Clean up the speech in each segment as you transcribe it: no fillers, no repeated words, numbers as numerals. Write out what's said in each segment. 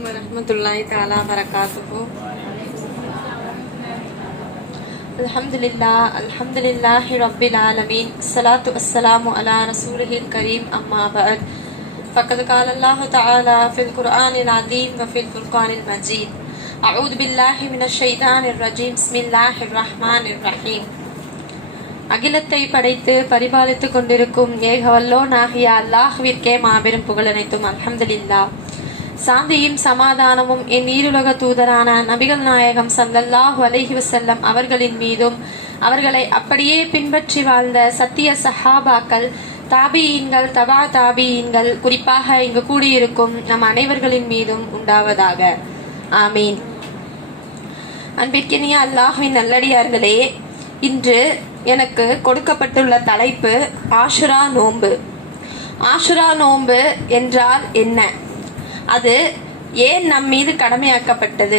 அலைக்கும் வரஹ்மத்துல்லாஹி தஆலா பரகாத்துஹு. அல்ஹம்துலில்லாஹி ரப்பில் ஆலமீன். ஸலாத்து வஸ்ஸலாமு அலா ரசூலிஹில் கரீம். அம்மா பஅத். ஃபக்கத் கால அல்லாஹு தஆலா ஃபில் குர்ஆனில் அதீம் வ ஃபில் ஃபுர்கானில் மஜீத். அஊது பில்லாஹி மினஷ் ஷைத்தானிர் ரஜீம். பிஸ்மில்லாஹிர் ரஹ்மானிர் ரஹீம். அகிலத்தை படைத்து பரிபாலித்துக் கொண்டிருக்கும் ஏகவல்லோனாகிய அல்லாஹ்விற்கே மாபெரும் புகழனைத்தும். அல்ஹம்துலில்லாஹ். சாந்தியும் சமாதானமும் என் ஈருலக தூதரான நபிகள் நாயகம் ஸல்லல்லாஹு அலைஹி வஸல்லம் அவர்களின் மீதும், அவர்களை அப்படியே பின்பற்றி வாழ்ந்த சத்திய சஹாபாக்கள், தாபியீன்கள், தபா தாபியீன்கள், குறிப்பாக இங்கு கூடியிருக்கும் நம் அனைவர்களின் மீதும் உண்டாவதாக. ஆமீன். அன்பிற்கினிய அல்லாஹ்வின் நல்லடியார்களே, இன்று எனக்கு கொடுக்கப்பட்டுள்ள தலைப்பு ஆஷுரா நோன்பு. ஆஷுரா நோன்பு என்றால் என்ன? அது ஏன் நம் மீது கடமையாக்கப்பட்டது?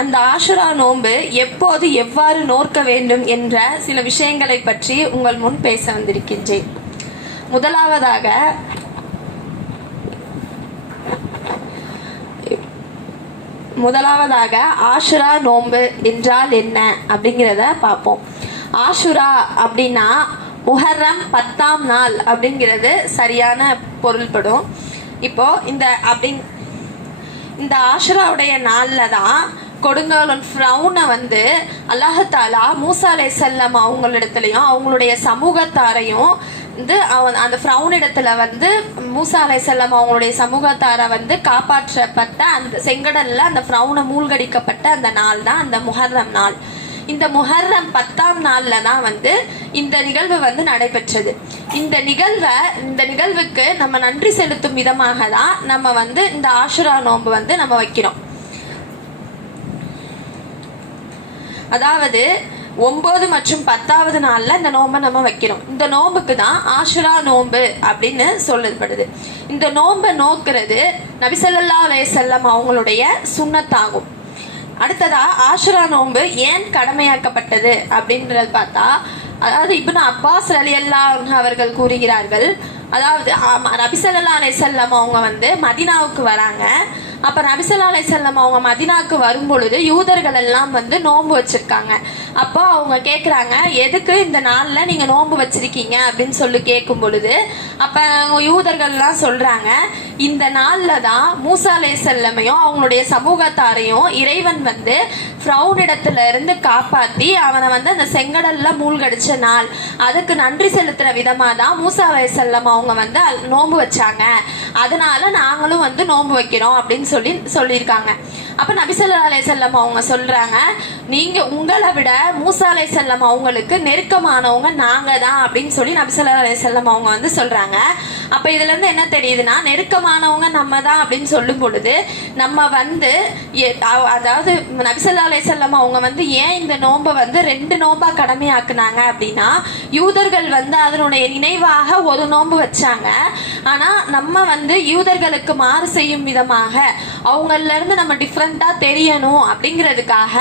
அந்த ஆஷுரா நோன்பு எப்போது எவ்வாறு நோற்க வேண்டும் என்ற சில விஷயங்களை பற்றி உங்கள் முன் பேச வந்திருக்கின்றேன். முதலாவதாக ஆஷுரா நோன்பு என்றால் என்ன அப்படிங்கிறத பார்ப்போம். ஆஷுரா அப்படின்னா முஹர்ரம் 10ஆம் நாள் அப்படிங்கிறது சரியான பொருள்படும். இப்போ இந்த ஆஷுராவுடைய நாள்ல தான் கொடுங்காலன் ஃபிரௌனை வந்து அல்லாஹாலா மூசா அலைஹிஸ்ஸலாம் அவங்களிடத்துலையும் அவங்களுடைய சமூகத்தாரையும் வந்து அந்த ஃபிரௌனிடத்துல வந்து மூசா அலைஹிஸ்ஸலாம் அவங்களுடைய சமூகத்தாரை வந்து காப்பாற்றப்பட்ட அந்த செங்கடல்ல அந்த ஃபிரௌனை மூழ்கடிக்கப்பட்ட அந்த நாள் தான் அந்த முஹர்ரம் நாள். இந்த முஹர்ரம் 10ஆம் நாள்ல தான் வந்து இந்த நிகழ்வு வந்து நடைபெற்றது. இந்த நிகழ்வுக்கு நம்ம நன்றி செலுத்தும் விதமாக தான் நம்ம வந்து இந்த ஆஷுரா நோன்பு வந்து நம்ம வைக்கிறோம். அதாவது 9 மற்றும் 10ஆவது நாள்ல இந்த நோன்பை நம்ம வைக்கிறோம். இந்த நோன்புக்கு தான் ஆஷுரா நோன்பு அப்படின்னு சொல்லப்படுது. இந்த நோன்பை நோக்கிறது நபி ஸல்லல்லாஹு அலைஹி வஸல்லம் அவங்களுடைய சுன்னத்தாகும். அடுத்ததா ஆஷுரா நோன்பு ஏன் கடமையாக்கப்பட்டது அப்படின்றத பார்த்தா, அதாவது இப்னு அப்பாஸ் ரலியல்லாஹு அவர்கள் கூறுகிறார்கள், அதாவது நபி ஸல்லல்லாஹு அலைஹி வஸல்லம் அவங்க வந்து மதீனாவுக்கு வராங்க. அப்ப நபி ஸல்லல்லாஹு அலைஹி வஸல்லம் அவங்க மதீனாவுக்கு வரும் பொழுது யூதர்கள் எல்லாம் வந்து நோன்பு வச்சிருக்காங்க. அப்போ அவங்க கேட்குறாங்க, எதுக்கு இந்த நாள்ல நீங்க நோன்பு வச்சிருக்கீங்க அப்படின்னு சொல்லி கேட்கும் பொழுது, அப்ப யூதர்கள்லாம் சொல்றாங்க, இந்த நாள்ல தான் மூசா அலைஹிஸ்ஸலாமையும் அவங்களுடைய சமூகத்தாரையும் இறைவன் வந்து ஃபிரௌனிடத்துல இருந்து காப்பாத்தி அவனை வந்து அந்த செங்கடல்ல மூழ்கடிச்ச நாள். அதுக்கு நன்றி செலுத்துற விதமா தான் மூசா அலைஹிஸ்ஸலாம் அவங்க வந்து நோன்பு வச்சாங்க. அதனால நாங்களும் வந்து நோன்பு வைக்கிறோம் அப்படின்னு சொல்லியிருக்காங்க. அப்ப நபி ஸல்லல்லாஹு அலைஹி வஸல்லம் அவங்க சொல்றாங்க, நீங்க உங்களை விட மூசா அலைஹிஸ்ஸலாம் அவங்களுக்கு நெருக்கமானவங்க நாங்க தான் அப்படின்னு சொல்லி நபி ஸல்லல்லாஹு அலைஹி வஸல்லம் அவங்க வந்து சொல்றாங்க. அப்ப இதுல இருந்து என்ன தெரியுதுன்னா, நெருக்கமானவங்க நம்ம தான் அப்படின்னு சொல்லும் பொழுது நம்ம வந்து அதாவது நபி ஸல்லல்லாஹு அலைஹி வஸல்லம் அவங்க வந்து ஏன் இந்த நோன்பை வந்து 2 நோன்பா கடமையாக்குனாங்க அப்படின்னா, யூதர்கள் வந்து அதனுடைய நினைவாக ஒரு நோன்பு வச்சாங்க. ஆனா நம்ம வந்து யூதர்களுக்கு மாறு செய்யும் விதமாக அவங்கள இருந்து நம்ம டிஃப்ரெண்டா தெரியணும் அப்படிங்கிறதுக்காக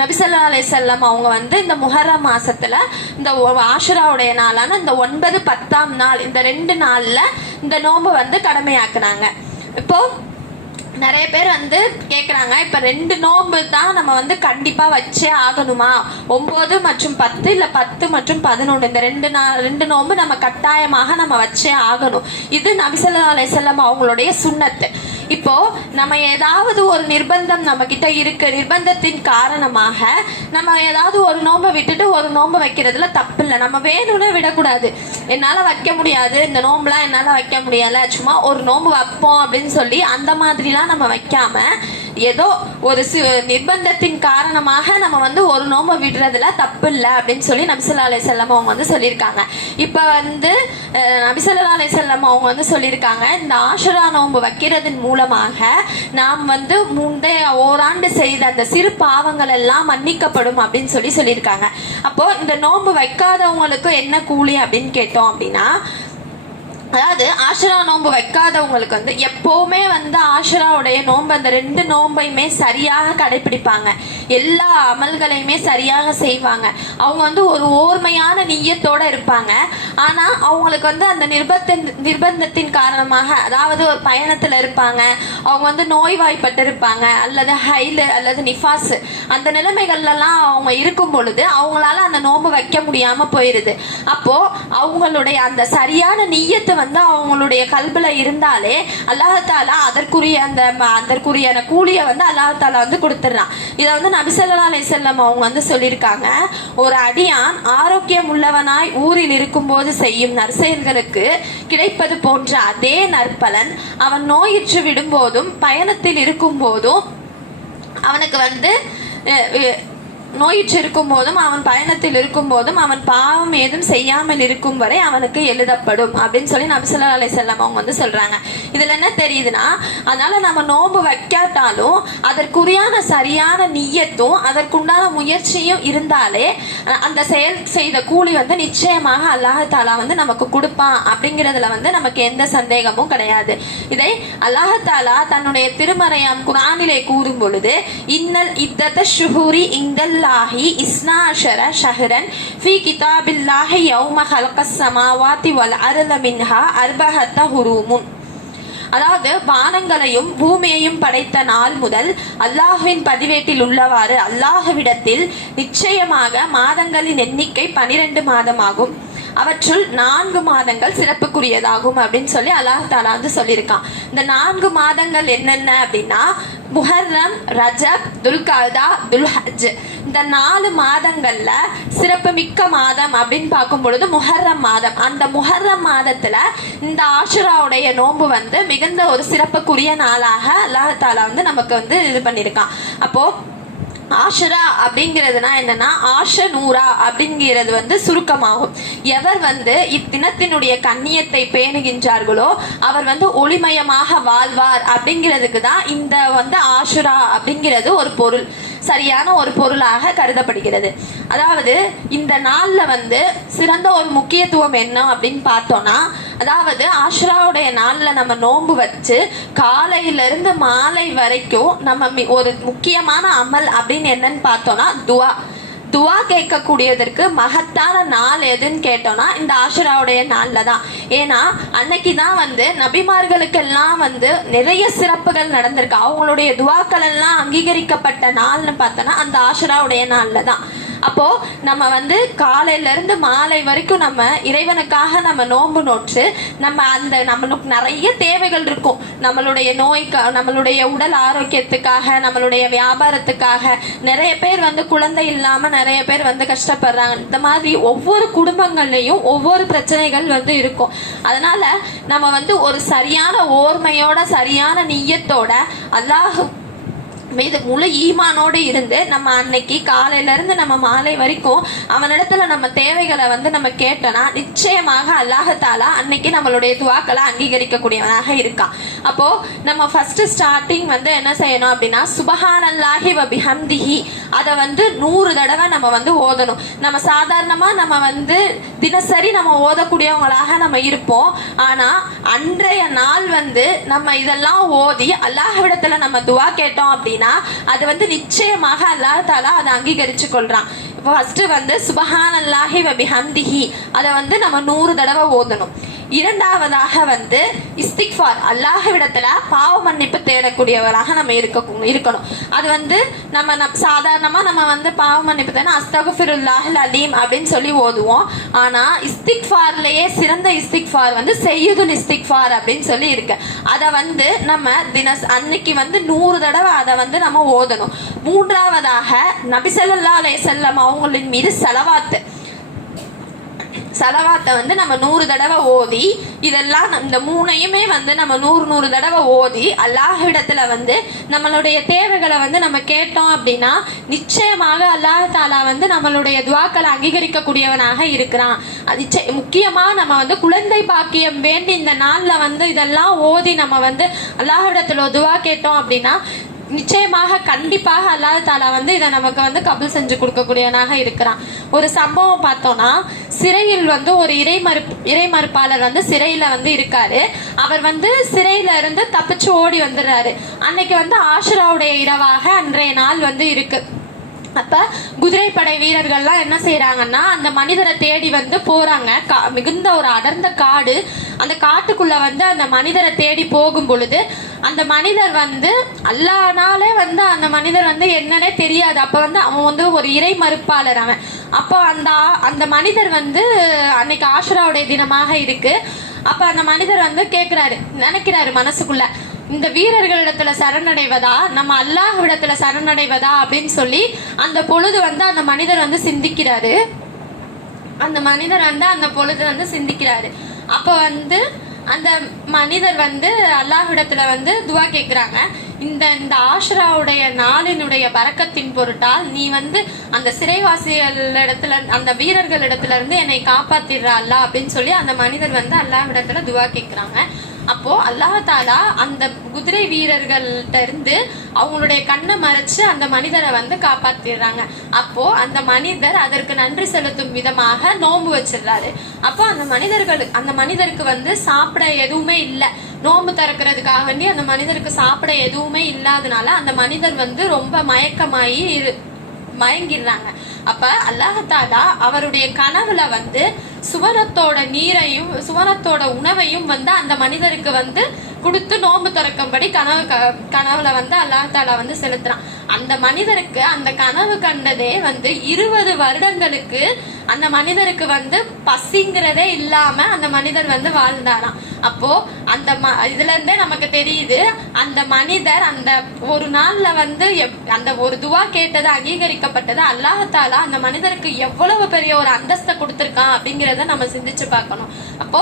நபி ஸல்லல்லாஹு அலைஹி வஸல்லம் அவங்க வந்து இந்த முஹர்ரம் மாசத்துல இந்த ஆஷுராவுடைய நாளான இந்த 9, 10ஆம் நாள் இந்த 2 நாள்ல இந்த நோன்பு வந்து கடமையாக்குனாங்க. இப்போ நிறைய பேர் வந்து கேட்குறாங்க, இப்போ 2 நோன்பு தான் நம்ம வந்து கண்டிப்பாக வச்சே ஆகணுமா? 9 மற்றும் 10 இல்லை 10 மற்றும் 11 இந்த 2 நோன்பு நம்ம கட்டாயமாக நம்ம வச்சே ஆகணும். இது நபி ஸல்லல்லாஹு அலைஹி வஸல்லம் அவங்களுடைய சுன்னத்து. இப்போ நம்ம ஏதாவது ஒரு நிர்பந்தம் நம்ம கிட்ட இருக்கு, நிர்பந்தத்தின் காரணமாக நம்ம ஏதாவது ஒரு நோன்பை விட்டுட்டு ஒரு நோன்பு வைக்கிறதுல தப்பு இல்லை. நம்ம வேணும்னு விடக்கூடாது. என்னால வைக்க முடியாது, இந்த நோம்புலாம் என்னால வைக்க முடியல, சும்மா ஒரு நோன்பு வைப்போம் அப்படின்னு சொல்லி அந்த மாதிரிலாம் நம்ம வைக்காம, ஏதோ ஒரு நிர்பந்தத்தின் காரணமாக நம்ம வந்து ஒரு நோன்பை விடுறதுல தப்பு இல்லை அப்படின்னு சொல்லி நபி ஸல்லல்லாஹு அலைஹி வஸல்லம் அவங்க வந்து சொல்லியிருக்காங்க. இப்போ வந்து நபி ஸல்லல்லாஹு அலைஹி வஸல்லம் அவங்க வந்து சொல்லியிருக்காங்க, இந்த ஆஷுரா நோன்பு வைக்கிறதன் மூலமாக நாம் வந்து முந்தைய ஓராண்டு செய்த அந்த சிறு பாவங்கள் எல்லாம் மன்னிக்கப்படும் அப்படின்னு சொல்லியிருக்காங்க. அப்போ இந்த நோன்பு வைக்காதவங்களுக்கு என்ன கூலி அப்படின்னு கேட்டோம் அப்படின்னா, அதாவது ஆஷுரா நோன்பு வைக்காதவங்களுக்கு வந்து எப்பவுமே வந்து ஆஷுராவுடைய நோன்பு அந்த 2 நோன்பையுமே சரியாக கடைபிடிப்பாங்க, எல்லா அமல்களையுமே சரியாக செய்வாங்க. அவங்க வந்து ஒரு ஓர்மையான நிய்யத்தோட இருப்பாங்க. ஆனா அவங்களுக்கு வந்து அந்த நிர்பந்தத்தின் காரணமாக, அதாவது ஒரு பயணத்துல இருப்பாங்க, அவங்க வந்து நோய்வாய்ப்பட்டு இருப்பாங்க, அல்லது ஹைலு அல்லது நிஃபாஸ், அந்த நிலைமைகள்லாம் அவங்க இருக்கும் பொழுது அவங்களால அந்த நோன்பு வைக்க முடியாம போயிருது. அப்போ அவங்களுடைய அந்த சரியான நிய்யத்தை வந்து அவங்களுடைய கல்புல இருந்தாலே அல்லாஹ்தாலா அதற்குரிய கூலியை வந்து அல்லாஹ்தாலா வந்து கொடுத்துறான். இதை வந்து நபி ஸல்லல்லாஹு அலைஹி வஸல்லம் அவங்க வந்து சொல்லியிருக்காங்க, ஒரு அடியான் ஆரோக்கியம் உள்ளவனாய் ஊரில் இருக்கும்போது செய்யும் நற்செயல்களுக்கு கிடைப்பது போன்ற அதே நற்பலன் அவன் நோயுற்று விடும்போதும் பயணத்தில் இருக்கும் போதும் அவனுக்கு வந்து நோயிற்று இருக்கும் போதும் அவன் பயணத்தில் இருக்கும் போதும் அவன் பாவம் ஏதும் செய்யாமல் இருக்கும் வரை அவனுக்கு எழுதப்படும் அப்படின்னு சொல்லி நபி ஸல்லல்லாஹு அலைஹி வஸல்லம் அவங்க வந்து சொல்றாங்க. இதுல என்ன தெரியுதுன்னா, அதனால நம்ம நோன்பு வைக்காட்டாலும் அதற்குரியான சரியான நிய்யத்தும் அதற்குண்டான முயற்சியும் இருந்தாலே அந்த செயல் செய்த கூலி வந்து நிச்சயமாக அல்லாஹ்தாலா வந்து நமக்கு கொடுப்பான் அப்படிங்கிறதுல வந்து நமக்கு எந்த சந்தேகமும் கிடையாது. இதை அல்லாஹ்தாலா தன்னுடைய திருமறையாம் குர்ஆனிலே கூறும் பொழுது, இன்னல் இத்தத ஷுஹூரி இந்தல் இஸ்னா அஷர ஷஹரன் ஃபீ கிதாபில்லாஹி யௌம ஹலகஸ் ஸமாவாதி வல் அர்த மின்ஹா அர்பஹத ஹுரூமுன். அதாவது வானங்களையும் பூமியையும் படைத்த நாள் முதல் அல்லாஹ்வின் பதிவேட்டில் உள்ளவாறு அல்லாஹ்விடத்தில் நிச்சயமாக மாதங்களின் எண்ணிக்கை 12 மாதமாகும், அவற்றுள் 4 மாதங்கள் சிறப்புக்குரியதாகும் அப்படின்னு சொல்லி அல்லாஹ்தாலா வந்து சொல்லியிருக்கான். இந்த 4 மாதங்கள் என்னென்ன அப்படின்னா, முஹர்ரம், ரஜப், துல்காதா, துல்ஹஜ். இந்த 4 மாதங்கள்ல சிறப்பு மிக்க மாதம் அப்படின்னு பார்க்கும் பொழுது முஹர்ரம் மாதம். அந்த முஹர்ரம் மாதத்துல இந்த ஆஷுராவுடைய நோன்பு வந்து மிகுந்த ஒரு சிறப்புக்குரிய நாளாக அல்லாஹ்தாலா வந்து நமக்கு வந்து இது பண்ணியிருக்கான். அப்போ ஆஷுரா அப்படிங்கிறதுனா என்னன்னா, ஆஷனூரா அப்படிங்கிறது வந்து சுருக்கமாகும். எவர் வந்து இத்தினத்தினுடைய கண்ணியத்தை பேணுகின்றார்களோ அவர் வந்து ஒளிமயமாக வாழ்வார் அப்படிங்கிறதுக்கு தான் இந்த வந்து ஆஷுரா அப்படிங்கிறது ஒரு பொருள், சரியான ஒரு பொருளாக கருதப்படுகிறது. அதாவது இந்த நாள்ல வந்து சிறந்த ஒரு முக்கியத்துவம் என்ன அப்படின்னு பார்த்தோம்னா, அதாவது ஆஷுராவுடைய நாள்ல நம்ம நோன்பு வச்சு காலையிலிருந்து மாலை வரைக்கும் நம்ம ஒரு முக்கியமான அமல் அப்படின்னு என்னன்னு பார்த்தோம்னா துவா கேட்கக்கூடியதற்கு மகத்தான நாள் எதுன்னு கேட்டோம்னா இந்த ஆஷுராவுடைய நாள்ல தான். ஏன்னா அன்னைக்கு தான் வந்து நபிமார்களுக்கெல்லாம் வந்து நிறைய சிறப்புகள் நடந்திருக்கு. அவங்களுடைய துவாக்கள் எல்லாம் அங்கீகரிக்கப்பட்ட நாள்னு பார்த்தோன்னா அந்த ஆஷுராவுடைய நாள்ல தான். அப்போ நம்ம வந்து காலையில இருந்து மாலை வரைக்கும் நம்ம இறைவனுக்காக நம்ம நோன்பு நோற்று நம்மளுக்கு நிறைய தேவைகள் இருக்கும். நம்மளுடைய நம்மளுடைய உடல் ஆரோக்கியத்துக்காக, நம்மளுடைய வியாபாரத்துக்காக, நிறைய பேர் வந்து குழந்தை இல்லாம நிறைய பேர் வந்து கஷ்டப்படுறாங்க. இந்த மாதிரி ஒவ்வொரு குடும்பங்கள்லயும் ஒவ்வொரு பிரச்சனைகள் வந்து இருக்கும். அதனால நம்ம வந்து ஒரு சரியான ஓர்மையோட சரியான நிய்யத்தோட அல்லாஹ் மீது முழு ஈமானோடு இருந்து நம்ம அன்னைக்கு காலையில இருந்து நம்ம மாலை வரைக்கும் அவனிடத்துல நம்ம தேவைகளை வந்து நம்ம கேட்டோம்னா நிச்சயமாக அல்லாஹ்தாலா அன்னைக்கு நம்மளுடைய துவாக்களை அங்கீகரிக்கக்கூடியவனாக இருக்கான். அப்போ நம்ம ஃபர்ஸ்ட் ஸ்டார்டிங் வந்து என்ன செய்யணும் அப்படின்னா, சுபஹானல்லாஹி வ பிஹம்திஹி அதை வந்து 100 தடவை நம்ம வந்து ஓதணும். நம்ம சாதாரணமா நம்ம வந்து தினசரி நம்ம ஓதக்கூடியவங்களாக நம்ம இருப்போம். ஆனா அன்றைய நாள் வந்து நம்ம இதெல்லாம் ஓதி அல்லாஹ்விடத்துல நம்ம துவா கேட்டோம் அப்படின்னா அது வந்து நிச்சயமாக அல்லாஹ்தாலா அதை அங்கீகரிச்சு கொள்றான். ஃபர்ஸ்ட் வந்து சுபஹானல்லாஹி வ பிஹம்திஹி அதை வந்து நம்ம 100 தடவை ஓதணும். இரண்டாவதாக வந்து இஸ்திக்ஃபார், அல்லாஹ்விடத்துல பாவ மன்னிப்பு தேடக்கூடியவராக நம்ம இருக்கணும். அது வந்து நம்ம சாதாரணமா நம்ம வந்து பாவ மன்னிப்பு தேட அஸ்தக்ஃபிருல்லாஹில் அலீம் அப்படின்னு சொல்லி ஓதுவோம். ஆனா இஸ்திக்ஃபார்லயே சிறந்த இஸ்திக்ஃபார் வந்து செய்யுதுல் இஸ்திக்ஃபார் அப்படின்னு சொல்லி இருக்கு. அதை வந்து நம்ம அன்னைக்கு வந்து 100 தடவை அதை வந்து நம்ம ஓதணும். மூன்றாவதாக நபி ஸல்லல்லாஹு அலைஹி வஸல்லம் அவங்களின் மீது சலவாத்தை வந்து நம்ம 100 தடவை ஓதி, இதெல்லாம் இந்த 3ஐயுமே வந்து நம்ம 100 தடவை ஓதி அல்லாஹ்விடத்துல வந்து நம்மளுடைய தேவைகளை வந்து நம்ம கேட்டோம் அப்படின்னா நிச்சயமாக அல்லாஹ்தாலா வந்து நம்மளுடைய துவாக்களை அங்கீகரிக்கக்கூடியவனாக இருக்கிறான். முக்கியமா நம்ம வந்து குழந்தை பாக்கியம் வேண்டி இந்த நாள்ல வந்து இதெல்லாம் ஓதி நம்ம வந்து அல்லாஹ்விடத்துல துவா கேட்டோம் அப்படின்னா நிச்சயமாக கண்டிப்பாக அல்லாஹ் தாலா வந்து இதை நமக்கு வந்து கபூல் செஞ்சு கொடுக்கக்கூடியவனாக இருக்கிறான். ஒரு சம்பவம் பார்த்தோம்னா, சிறையில் வந்து ஒரு இறை மறுப்பாளர் வந்து சிறையில வந்து இருக்காரு. அவர் வந்து சிறையில இருந்து தப்பிச்சு ஓடி வந்துடுறாரு. அன்னைக்கு வந்து ஆஷுராவுடைய இரவாக அன்றைய நாள் வந்து இருக்கு. அப்ப குதிரைப்படை வீரர்கள்லாம் என்ன செய்யறாங்கன்னா, அந்த மனிதரை தேடி வந்து போறாங்க. மிகுந்த ஒரு அடர்ந்த காடு, அந்த காட்டுக்குள்ள வந்து அந்த மனிதரை தேடி போகும் பொழுது அந்த மனிதர் வந்து அல்லாஹ்னாலே வந்து அந்த மனிதர் வந்து என்னன்னே தெரியாது. அப்ப வந்து அவன் வந்து ஒரு இறை மறுப்பாளர் அவன். அப்போ அந்த மனிதர் வந்து அன்னைக்கு ஆஷுராவுடைய தினமாக இருக்கு. அப்ப அந்த மனிதர் வந்து நினைக்கிறாரு மனசுக்குள்ள, இந்த வீரர்களிடத்துல சரணடைவதா நம்ம அல்லாஹ்விடத்துல சரணடைவதா அப்படின்னு சொல்லி அந்த பொழுது வந்து அந்த மனிதர் வந்து சிந்திக்கிறாரு. அந்த பொழுது வந்து சிந்திக்கிறாரு. அப்ப வந்து அந்த மனிதர் வந்து அல்லாஹ்விடத்துல வந்து துவா கேட்கிறாங்க. இந்த ஆஷுராவுடைய நாளினுடைய பரக்கத்தின் பொருட்டால் நீ வந்து அந்த சிறைவாசிகளிடத்துல அந்த வீரர்களிடத்துல இருந்து என்னை காப்பாத்திடுறா அல்லாஹ் அப்படின்னு சொல்லி அந்த மனிதர் வந்து அல்லாஹ்விடத்துல துவா கேட்கிறாங்க. அப்போ அல்லாஹ் தாலா அந்த குதிரை வீரர்கள்ட்ட இருந்து அவங்களுடைய கண்ணை மறைச்சு அந்த மனிதரை வந்து காப்பாத்திடுறாங்க. அப்போ அந்த மனிதர் அதற்கு நன்றி செலுத்தும் விதமாக நோன்பு வச்சிடுறாரு. அப்போ அந்த மனிதருக்கு வந்து சாப்பிட எதுவுமே இல்லை. நோன்பு திறக்கிறதுக்காக வேண்டி அந்த மனிதருக்கு சாப்பிட எதுவுமே இல்லாதனால அந்த மனிதர் வந்து ரொம்ப மயங்கிடுறாங்க. அப்ப அல்லாஹ் தாலா அவருடைய கனவுல வந்து சுவனத்தோட நீரையும் சுவனத்தோட உணவையும் வந்து அந்த மனிதருக்கு வந்து கொடுத்து நோன்பு திறக்கும்படி கனவுல வந்து அல்லாஹ் தாலா வந்து செலுத்துறான். அந்த மனிதருக்கு அந்த கனவு கண்டதே வந்து 20 வருடங்களுக்கு அந்த மனிதருக்கு வந்து பசிங்கிறதே இல்லாம அந்த மனிதர் வந்து வாழ்ந்தாராம். அப்போ இதுல இருந்தே நமக்கு தெரியுது, அந்த மனிதர் அந்த ஒரு நாள்ல வந்து அந்த ஒரு துவா கேட்டது அங்கீகரிக்கப்பட்டது. அல்லாஹ் தாலா அந்த மனிதருக்கு எவ்வளவு பெரிய ஒரு அந்தஸ்தை கொடுத்திருக்கான் அப்படிங்கிறத நம்ம சிந்திச்சு பார்க்கணும். அப்போ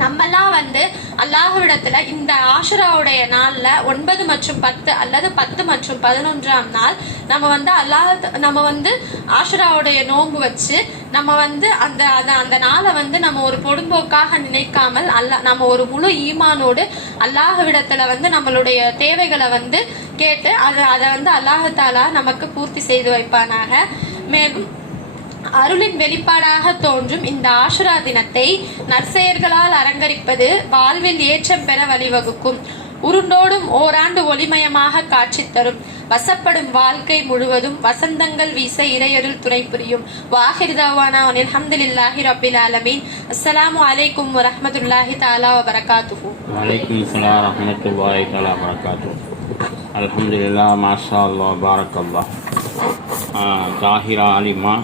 நம்மெல்லாம் வந்து அல்லாஹ்விடத்துல இந்த ஆஷுராவுடைய நாள்ல 9 மற்றும் 10 அல்லது 10 மற்றும் 11ஆம் நாள் நம்ம வந்து ஆஷுராவுடைய நோன்பு வச்சு நம்ம வந்து அந்த நாளை வந்து நம்ம ஒரு பொடும்போக்காக நினைக்காமல் நம்ம ஒரு முழு ஈமானோடு அல்லாஹ்விடத்துல வந்து நம்மளுடைய தேவைகளை வந்து கேட்டு அதை வந்து அல்லாஹ் தாலா நமக்கு பூர்த்தி செய்து வைப்பானாக. மேலும் அருளின் வெளிப்பாடாக தோன்றும் இந்த ஆஷுரா தினத்தை நற்செயர்களால் அலங்கரிப்பது வாழ்வில் ஏற்றம் பெற வழிவகுக்கும். உருண்டோடும் ஓராண்டு ஒளிமயமாக காட்சி தரும். வசப்படும் வாழ்க்கை முழுவதும் வசந்தங்கள் வீச இறையருள் துணை புரியும். வாஹிர் தவானா அல்ஹம்துலில்லாஹி ரப்பில் ஆலமீன். அஸ்ஸலாமு அலைக்கும் வரஹ்மத்துல்லாஹி தஆலா வ பரகாத்துஹு. வலைக்கும் ஸலாம் வரஹ்மத்துல்லாஹி தஆலா வ பரகாத்துஹு. அல்ஹம்துலில்லாஹ், மாஷா அல்லாஹ், பாரக்கல்லாஹ். ஜாஹிரா அலிமா